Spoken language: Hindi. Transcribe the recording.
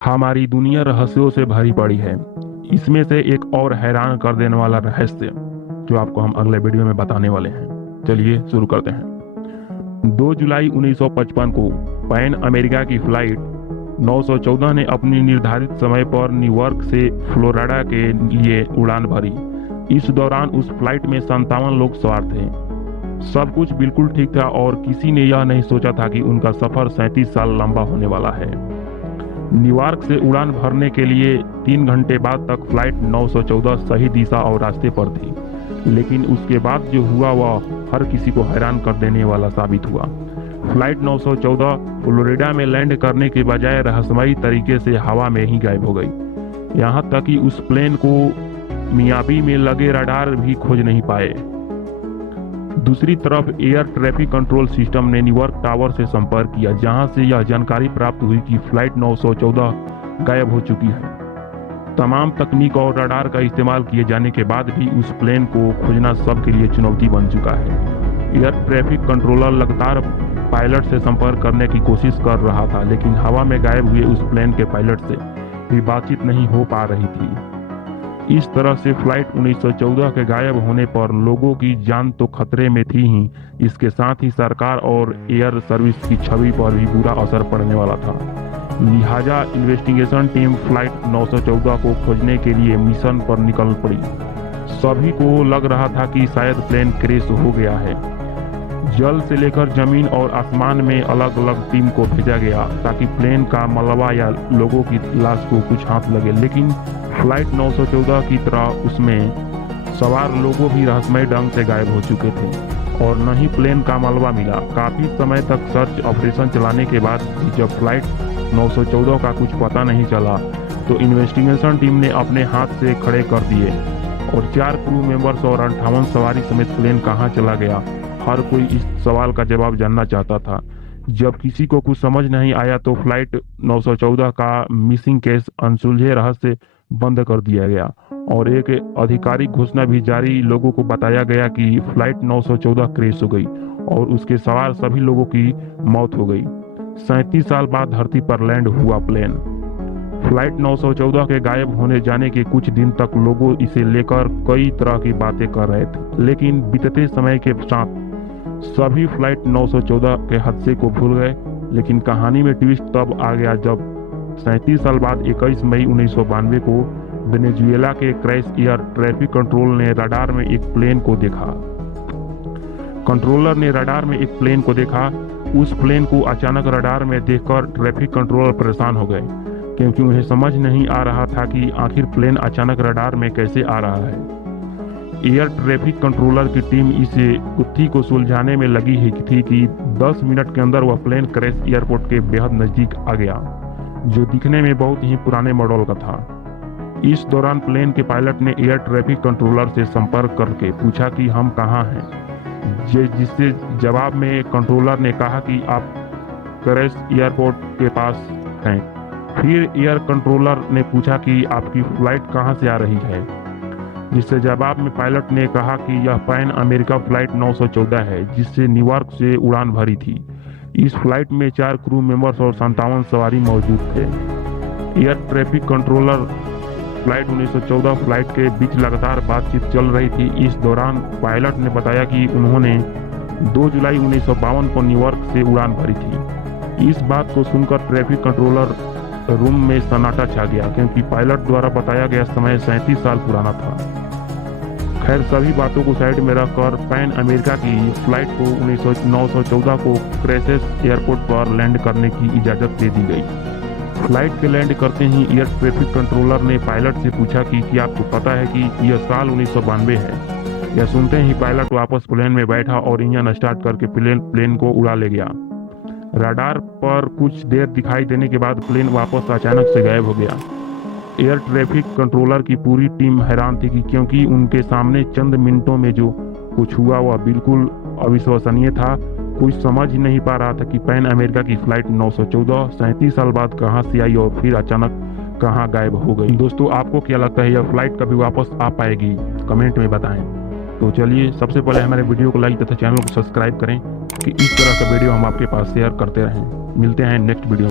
हमारी दुनिया रहस्यों से भरी पड़ी है। इसमें से एक और हैरान कर देने वाला रहस्य जो आपको हम अगले वीडियो में बताने वाले हैं। चलिए शुरू करते हैं। 2 जुलाई 1955 को पैन अमेरिका की फ्लाइट 914 ने अपनी निर्धारित समय पर न्यूयॉर्क से फ्लोरिडा के लिए उड़ान भरी। इस दौरान उस फ्लाइट में 57 लोग सवार थे। सब कुछ बिल्कुल ठीक था और किसी ने यह नहीं सोचा था कि उनका सफर 37 साल लंबा होने वाला है। न्यूयॉर्क से उड़ान भरने के लिए 3 घंटे बाद तक फ्लाइट 914 सही दिशा और रास्ते पर थी, लेकिन उसके बाद जो हुआ वह हर किसी को हैरान कर देने वाला साबित हुआ। फ्लाइट 914 फ्लोरिडा में लैंड करने के बजाय रहस्यमयी तरीके से हवा में ही गायब हो गई। यहाँ तक कि उस प्लेन को मियामी में लगे रडार भी खोज नहीं पाए। दूसरी तरफ एयर ट्रैफिक कंट्रोल सिस्टम ने न्यूयॉर्क टावर से संपर्क किया, जहां से यह जानकारी प्राप्त हुई कि फ्लाइट 914 गायब हो चुकी है। तमाम तकनीक और रडार का इस्तेमाल किए जाने के बाद भी उस प्लेन को खोजना सबके लिए चुनौती बन चुका है। एयर ट्रैफिक कंट्रोलर लगातार पायलट से संपर्क करने की कोशिश कर रहा था, लेकिन हवा में गायब हुए उस प्लेन के पायलट से भी बातचीत नहीं हो पा रही थी। इस तरह से फ्लाइट 1914 के गायब होने पर लोगों की जान तो खतरे में थी ही, इसके साथ ही सरकार और एयर सर्विस की छवि पर भी बुरा असर पड़ने वाला था। लिहाजा इन्वेस्टिगेशन टीम फ्लाइट 914 को खोजने के लिए मिशन पर निकल पड़ी। सभी को लग रहा था कि शायद प्लेन क्रैश हो गया है। जल से लेकर जमीन और आसमान में अलग अलग टीम को भेजा गया ताकि प्लेन का मलबा या लोगों की लाश को कुछ हाथ लगे, लेकिन फ्लाइट 914 की तरह उसमें सवार लोगों भी रहस्यमय ढंग से गायब हो चुके थे और न ही प्लेन का मलबा मिला। काफी समय तक सर्च ऑपरेशन चलाने के बाद भी जब फ्लाइट 914 का कुछ पता नहीं चला तो इन्वेस्टिगेशन टीम ने अपने हाथ से खड़े कर दिए और 4 क्रू मेंबर्स और 58 सवारी समेत प्लेन कहाँ चला गया, हर कोई इस सवाल का जवाब जानना चाहता था। जब किसी को कुछ समझ नहीं आया तो फ्लाइट 914 का मिसिंग केस अनसुलझे रहस्य बंद कर दिया गया और एक आधिकारिक घोषणा भी जारी लोगों को बताया गया कि फ्लाइट 914 क्रैश हो गई और उसके सवार सभी लोगों की मौत हो गई। 37 साल बाद धरती पर लैंड हुआ प्लेन। फ्लाइट 914 के गायब होने जाने के कुछ दिन तक लोगों इसे लेकर कई तरह की बातें कर रहे थे, लेकिन बीतते समय के साथ सभी फ्लाइट 914 के हादसे को भूल गए। लेकिन कहानी में ट्विस्ट तब आ गया जब 37 साल बाद 21 मई 1992 को वेनेजुएला के क्रैश एयर ट्रैफिक कंट्रोल ने रडार में एक प्लेन को देखा। कंट्रोलर ने रडार में एक प्लेन को देखा। उस प्लेन को अचानक रडार में देखकर ट्रैफिक कंट्रोलर परेशान हो गए, क्योंकि उन्हें समझ नहीं आ रहा था कि आखिर प्लेन अचानक रडार में कैसे आ रहा है। एयर ट्रैफिक कंट्रोलर की टीम इस गुत्थी को सुलझाने में लगी थी कि 10 मिनट के अंदर वह प्लेन क्रैश एयरपोर्ट के बेहद नजदीक आ गया, जो दिखने में बहुत ही पुराने मॉडल का था। इस दौरान प्लेन के पायलट ने एयर ट्रैफिक कंट्रोलर से संपर्क करके पूछा कि हम कहाँ हैं, जिससे जवाब में कंट्रोलर ने कहा कि आप क्रैश एयरपोर्ट के पास हैं। फिर एयर कंट्रोलर ने पूछा कि आपकी फ्लाइट कहाँ से आ रही है, जिससे जवाब में पायलट ने कहा कि यह पैन अमेरिका फ्लाइट 914 है, जिससे न्यूयॉर्क से उड़ान भरी थी। इस फ्लाइट में 4 क्रू मेंबर्स और 57 सवारी मौजूद थे। Air traffic controller flight 1914 flight के बीच लगातार बातचीत चल रही थी। इस दौरान पायलट ने बताया कि उन्होंने 2 जुलाई 1952 को न्यूयॉर्क से उड़ान भरी थी। इस बात को सुनकर ट्रैफिक कंट्रोलर रूम में सन्नाटा छा गया, क्योंकि पायलट द्वारा बताया गया समय 37 साल पुराना था। खैर, सभी बातों को साइड में रखकर पैन अमेरिका की फ्लाइट को 914 को क्रैशेस एयरपोर्ट पर लैंड करने की इजाज़त दे दी गई। फ्लाइट के लैंड करते ही एयर ट्रैफिक कंट्रोलर ने पायलट से पूछा कि क्या आपको पता है कि यह साल 1992 है। यह सुनते ही पायलट वापस प्लेन में बैठा और इंजन स्टार्ट करके प्लेन को उड़ा ले गया। रडार पर कुछ देर दिखाई देने के बाद प्लेन वापस अचानक से गायब हो गया। एयर ट्रैफिक कंट्रोलर की पूरी टीम हैरान थी क्योंकि उनके सामने चंद मिनटों में जो कुछ हुआ वह बिल्कुल अविश्वसनीय था। कुछ समझ ही नहीं पा रहा था कि पैन अमेरिका की फ्लाइट 914 37 साल बाद कहां से आई और फिर अचानक कहां गायब हो गई। दोस्तों, आपको क्या लगता है, यह फ्लाइट कभी वापस आ पाएगी? कमेंट में बताएं। तो चलिए, सबसे पहले हमारे वीडियो को लाइक तथा चैनल को सब्सक्राइब करें कि इस तरह का वीडियो हम आपके पास शेयर करते रहें। मिलते हैं नेक्स्ट वीडियो।